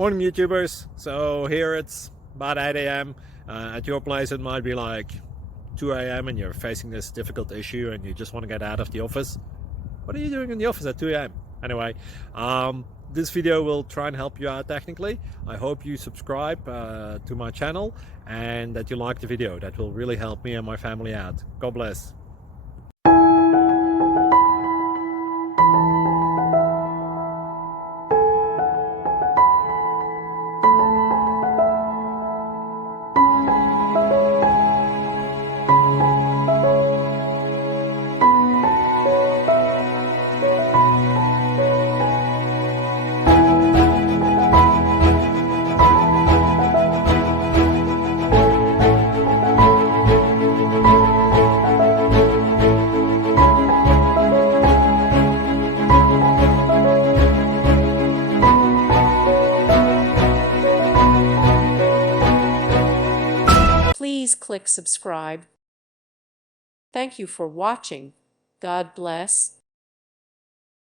Morning YouTubers. So here it's about 8 a.m. At your place it might be like 2 a.m. and you're facing this difficult issue and you just want to get out of the office. What are you doing in the office at 2 a.m.? Anyway, this video will try and help you out technically. I hope you subscribe to my channel and that you like the video. That will really help me and my family out. God bless. Please click subscribe. Thank you for watching. God bless.